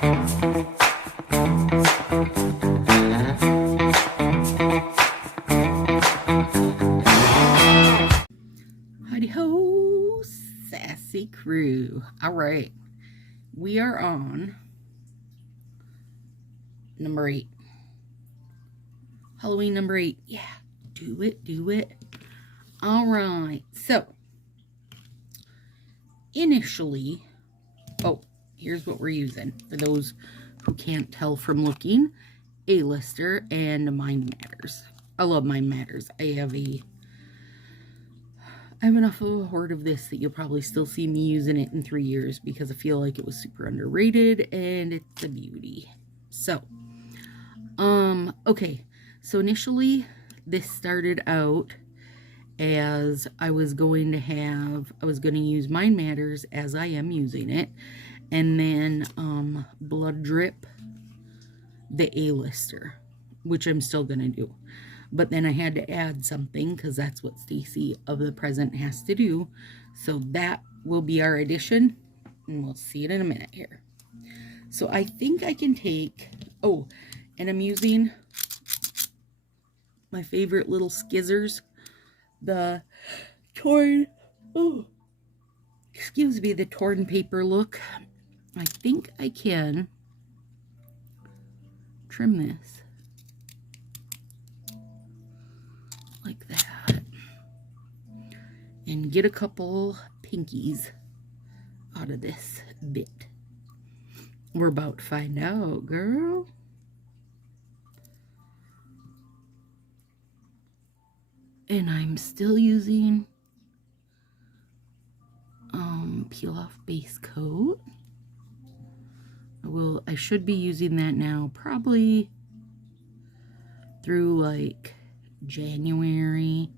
Howdy ho, Sassy crew. All right, we are on number 8. Halloween number 8. Yeah, do it, do it. All right, so initially, oh, here's what we're using for those who can't tell from looking: A-lister and Mind Matters. I love Mind Matters. I have enough of a hoard of this that you'll probably still see me using it in 3 years because I feel like it was super underrated and it's a beauty. So, okay. So initially this started out as I was going to use Mind Matters as I am using it, and then Blood Drip, the A-lister, which I'm still going to do. But then I had to add something because that's what Stacy of the present has to do. So that will be our addition, and we'll see it in a minute here. So I think I can take, oh, and I'm using my favorite little skizzers, the torn, oh, excuse me, the torn paper look. I think I can trim this like that and get a couple pinkies out of this bit. We're about to find out, girl. And I'm still using peel off base coat. I should be using that now probably through like January,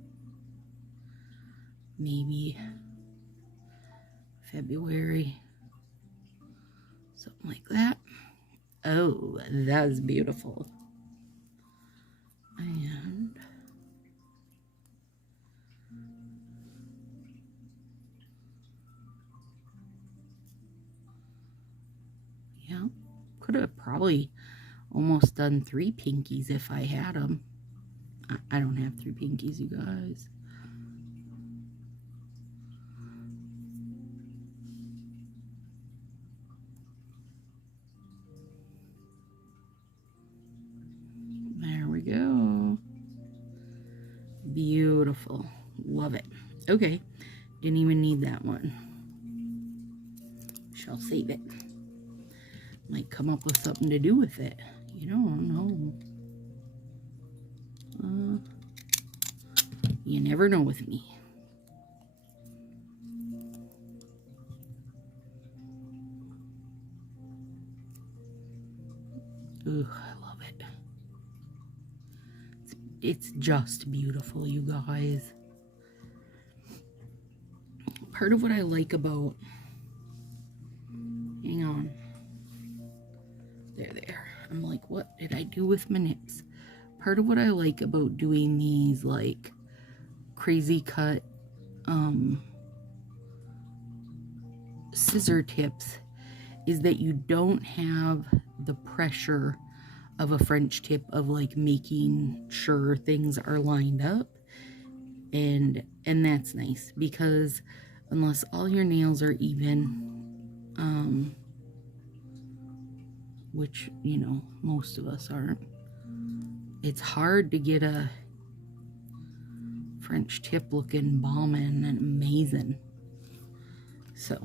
maybe February, something like that. Oh, that's beautiful. And yeah, could have probably almost done 3 pinkies if I had them. I don't have 3 pinkies, you guys. There we go. Beautiful. Love it. Okay. Didn't even need that one. Shall save it. Might come up with something to do with it. You don't know. You never know with me. Ugh, I love it. It's just beautiful, you guys. Part of what I like about... Hang on. There. I'm like, what did I do with my nips? Part of what I like about doing these, like, crazy cut scissor tips is that you don't have the pressure of a French tip of like making sure things are lined up, and that's nice because unless all your nails are even, which, you know, most of us aren't, it's hard to get a French tip looking bombing and amazing. So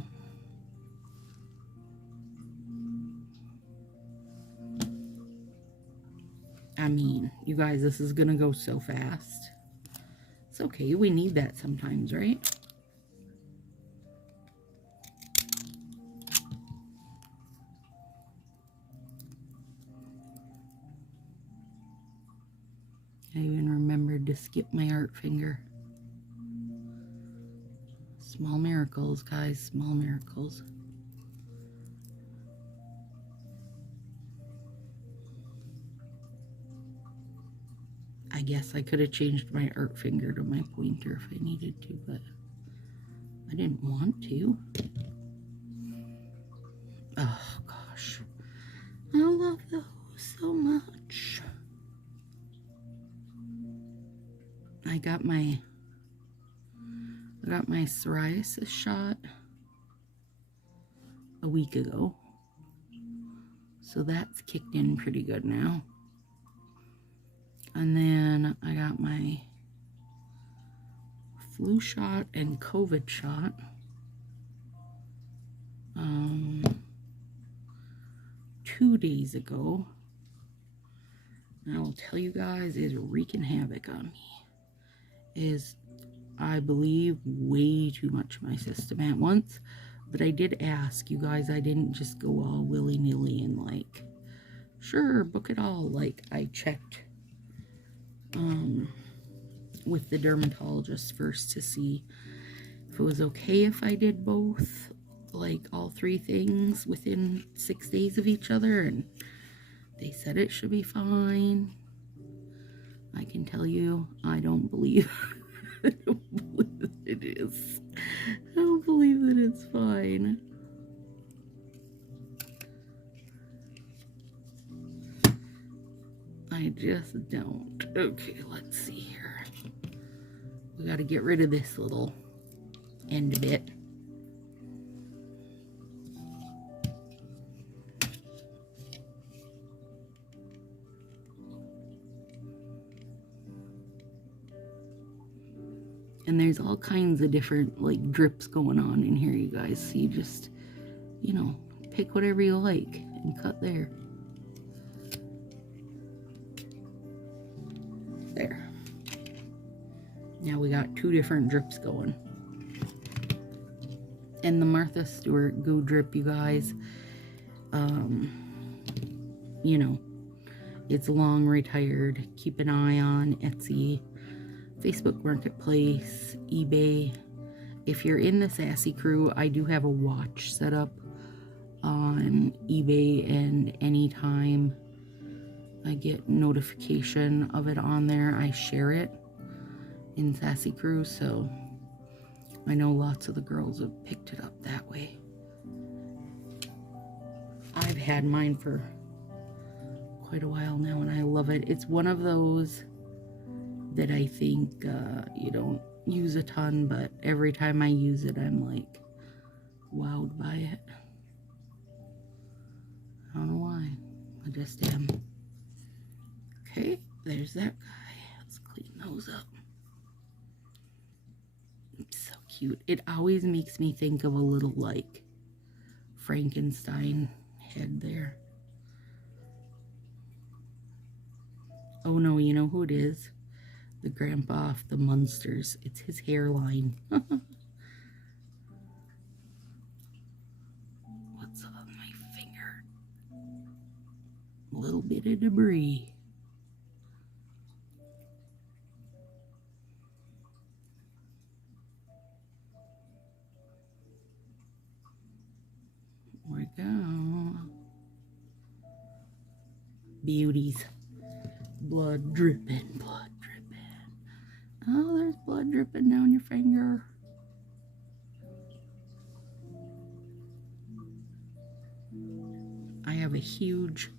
I mean, you guys, this is gonna go so fast. It's okay, we need that sometimes, right? I even remembered to skip my art finger. Small miracles, guys, small miracles. I guess I could have changed my art finger to my pointer if I needed to, but I didn't want to. Oh, gosh. my psoriasis shot a week ago. So that's kicked in pretty good now. And then I got my flu shot and COVID shot. 2 days ago. And I will tell you guys, it's wreaking havoc on me. Is, I believe, way too much in my system at once. But I did ask you guys, I didn't just go all willy-nilly and like, sure, book it all. Like, I checked with the dermatologist first to see if it was okay if I did both, like all 3 things within 6 days of each other, and they said it should be fine. I can tell you, I don't believe I don't believe that it is. I don't believe that it's fine. I just don't. Okay, let's see here. We got to get rid of this little end bit. And there's all kinds of different like drips going on in here, you guys. So you just, you know, pick whatever you like and cut there. There. Now we got 2 different drips going. And the Martha Stewart Go Drip, you guys, you know, it's long retired. Keep an eye on Etsy, Facebook Marketplace, eBay. If you're in the Sassy crew, I do have a watch set up on eBay, and anytime I get notification of it on there, I share it in Sassy crew, so I know lots of the girls have picked it up that way. I've had mine for quite a while now, and I love it. It's one of those that I think you don't use a ton, but every time I use it, I'm like wowed by it. I don't know why. I just am. Okay, there's that guy. Let's clean those up. It's so cute. It always makes me think of a little like Frankenstein head there. Oh no, you know who it is? The grandpa off the Munsters. It's his hairline. What's on my finger? A little bit of debris. There we go. Beauties. Blood dripping, blood dripping. Oh, there's blood dripping down your finger. I have a huge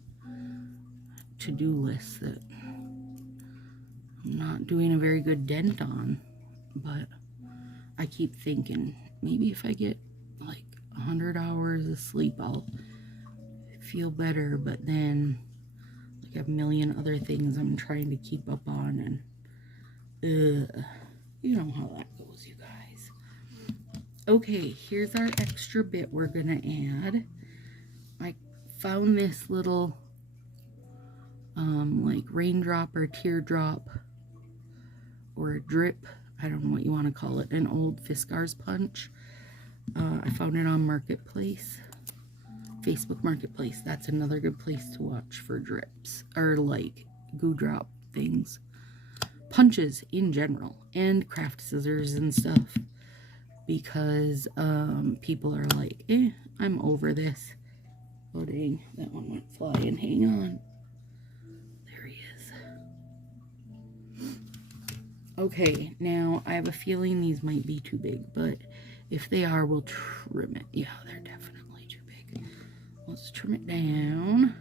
to-do list that I'm not doing a very good dent on, but I keep thinking maybe if I get like 100 hours of sleep, I'll feel better, but then like a million other things I'm trying to keep up on, and you know how that goes, you guys. Okay, here's our extra bit we're gonna add. I found this little like raindrop or teardrop or a drip, I don't know what you want to call it, an old Fiskars punch. I found it on Marketplace, Facebook Marketplace. That's another good place to watch for drips or like goo drop things, punches in general, and craft scissors and stuff, because people are like, I'm over this. Oh dang, that one went flying. Hang on. There he is. Okay, now I have a feeling these might be too big, but if they are, we'll trim it. Yeah, they're definitely too big. Let's trim it down.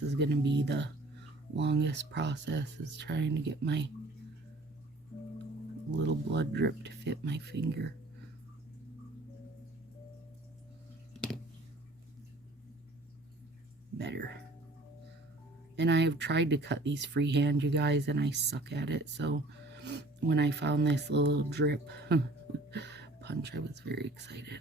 this is going to be the longest process, is trying to get my little blood drip to fit my finger. Better. And I have tried to cut these freehand, you guys, and I suck at it. So when I found this little drip punch, I was very excited.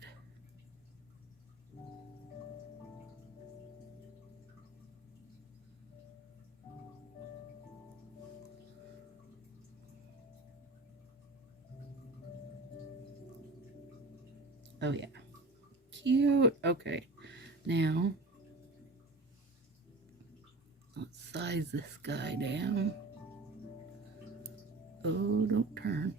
Oh yeah, cute. Okay, now let's size this guy down. Oh, don't turn.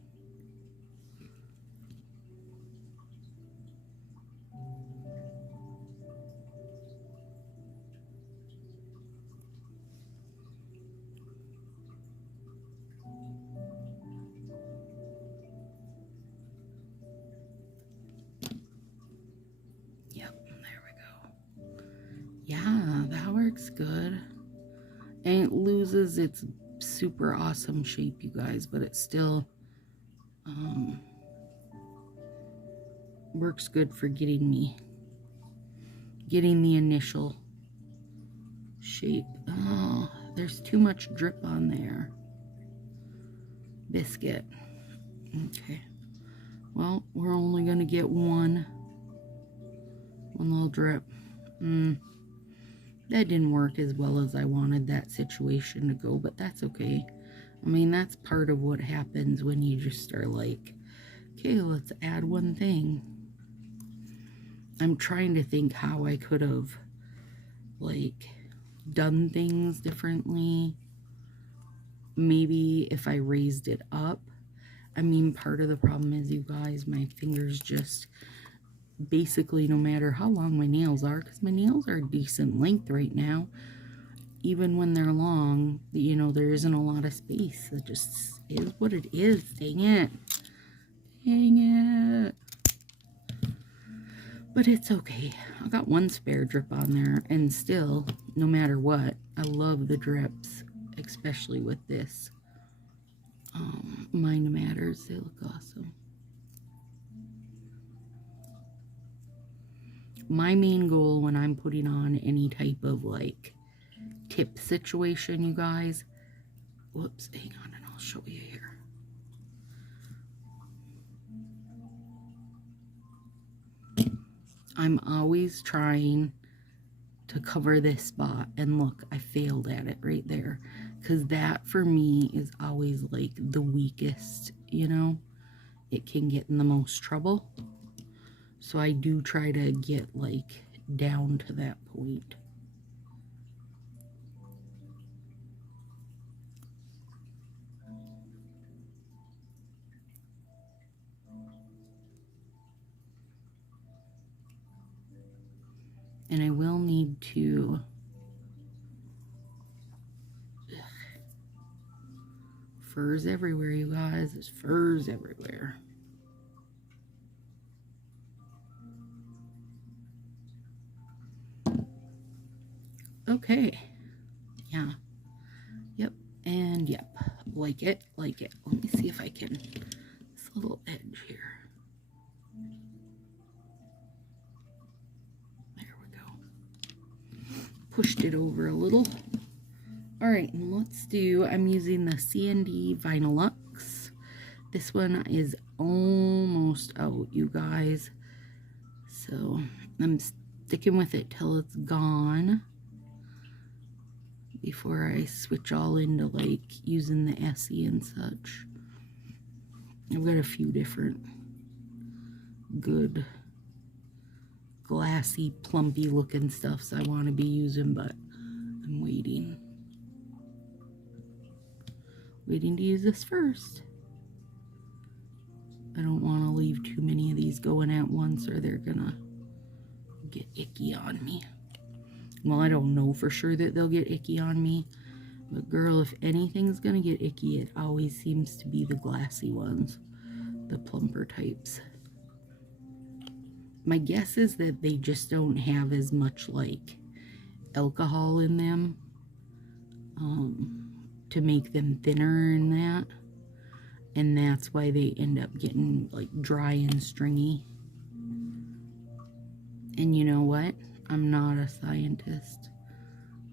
Yep, there we go. Yeah, that works good. And it loses its super awesome shape, you guys, but it still works good for getting the initial shape. Oh, there's too much drip on there. Biscuit. Okay. Well, we're only gonna get one little drip. That didn't work as well as I wanted that situation to go, but that's okay. I mean, that's part of what happens when you just are like, okay, let's add one thing. I'm trying to think how I could have, like, done things differently. Maybe if I raised it up. I mean, part of the problem is, you guys, my fingers just basically, no matter how long my nails are, because my nails are a decent length right now, even when they're long, you know, there isn't a lot of space. It just is what it is. Dang it. Dang it. But it's okay. I got one spare drip on there, and still, no matter what, I love the drips, especially with this. Mind Matters, they look awesome. My main goal when I'm putting on any type of like tip situation, you guys, whoops, hang on and I'll show you here. I'm always trying to cover this spot, and look, I failed at it right there, because that for me is always like the weakest, you know, it can get in the most trouble. So I do try to get like down to that point. And I will need to furs everywhere, you guys. There's furs everywhere. Okay. Yeah. Yep. And yep. Like it. Like it. Let me see if I can. This little edge here. There we go. Pushed it over a little. Alright, and let's do, I'm using the C&D Vinylux. This one is almost out, you guys. So, I'm sticking with it till it's gone before I switch all into, like, using the Essie and such. I've got a few different good, glassy, plumpy looking stuffs I want to be using, but I'm waiting to use this first. I don't want to leave too many of these going at once, or they're gonna get icky on me. Well, I don't know for sure that they'll get icky on me, but girl, if anything's gonna get icky, it always seems to be the glassy ones, the plumper types. My guess is that they just don't have as much like alcohol in them to make them thinner and that. And that's why they end up getting like dry and stringy. And you know what? I'm not a scientist.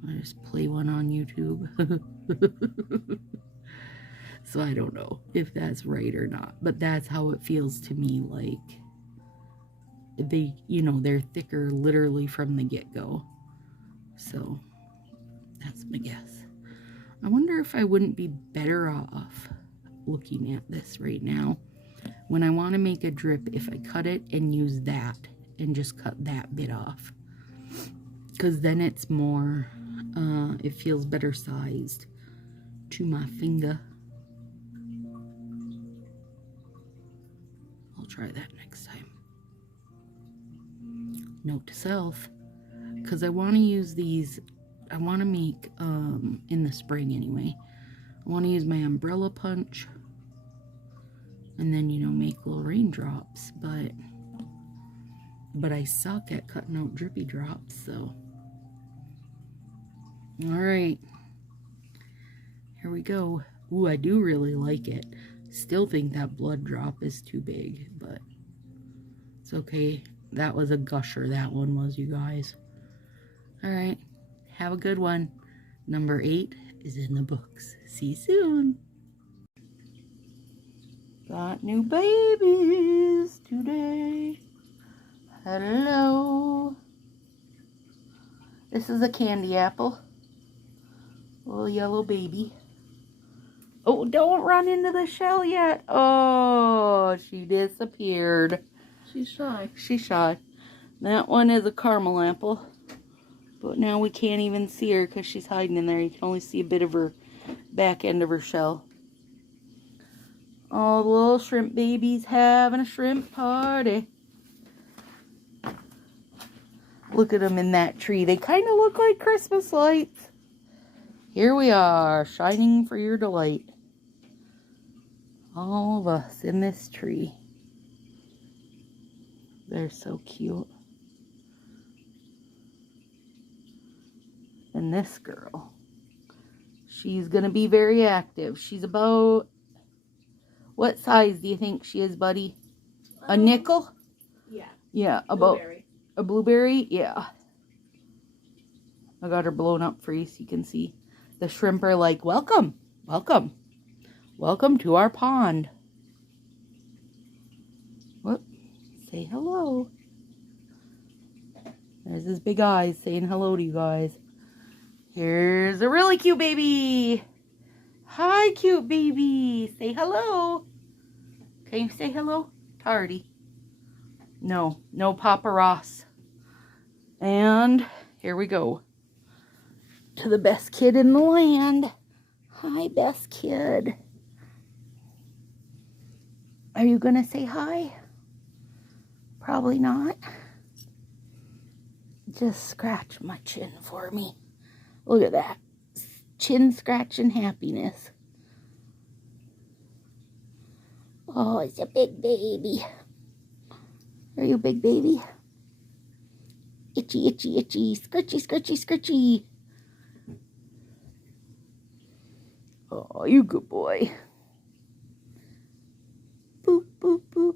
I just play one on YouTube. So I don't know if that's right or not. But that's how it feels to me, like they, you know, they're thicker literally from the get-go. So that's my guess. I wonder if I wouldn't be better off looking at this right now when I want to make a drip if I cut it and use that and just cut that bit off, because then it's more it feels better sized to my finger. I'll try that next time. Note to self, because I want to use these, I want to make in the spring anyway, I want to use my umbrella punch and then, you know, make little raindrops, but I suck at cutting out drippy drops, so. Alright. Here we go. Ooh, I do really like it. Still think that blood drop is too big, but it's okay. That was a gusher, that one was, you guys. Alright. Have a good one. Number 8 is in the books. See you soon. Got new babies today. Hello. This is a candy apple. Little yellow baby. Oh, don't run into the shell yet. Oh, she disappeared. She's shy. She's shy. That one is a caramel apple. But now we can't even see her because she's hiding in there. You can only see a bit of her back end of her shell. All the little shrimp babies having a shrimp party. Look at them in that tree. They kind of look like Christmas lights. Here we are, shining for your delight. All of us in this tree. They're so cute. And this girl, she's going to be very active. She's about, what size do you think she is, buddy? A nickel? Yeah. Yeah, about Blueberry. A blueberry? Yeah. I got her blown up for you so you can see. The shrimp are like, welcome, welcome, welcome to our pond. Whoop, say hello. There's his big eyes saying hello to you guys. Here's a really cute baby. Hi, cute baby. Say hello. Can you say hello? Tardy. No, no Papa Ross. And here we go. To the best kid in the land. Hi, best kid. Are you gonna say hi? Probably not. Just scratch my chin for me. Look at that. Chin scratching happiness. Oh, it's a big baby. Are you a big baby? Itchy, itchy, itchy. Scratchy, scratchy, scratchy. Oh, you good boy. Boop, boop, boop.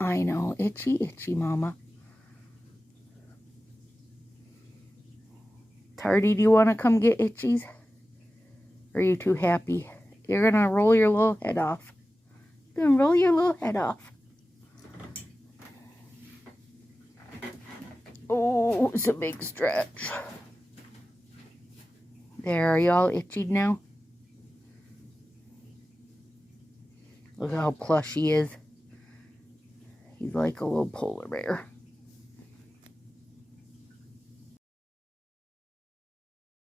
I know. Itchy, itchy, mama. Tardy, do you want to come get itchies? Or are you too happy? You're going to roll your little head off. You're going to roll your little head off. Oh, it's a big stretch. There, are y'all itchy now? Look how plush he is. He's like a little polar bear.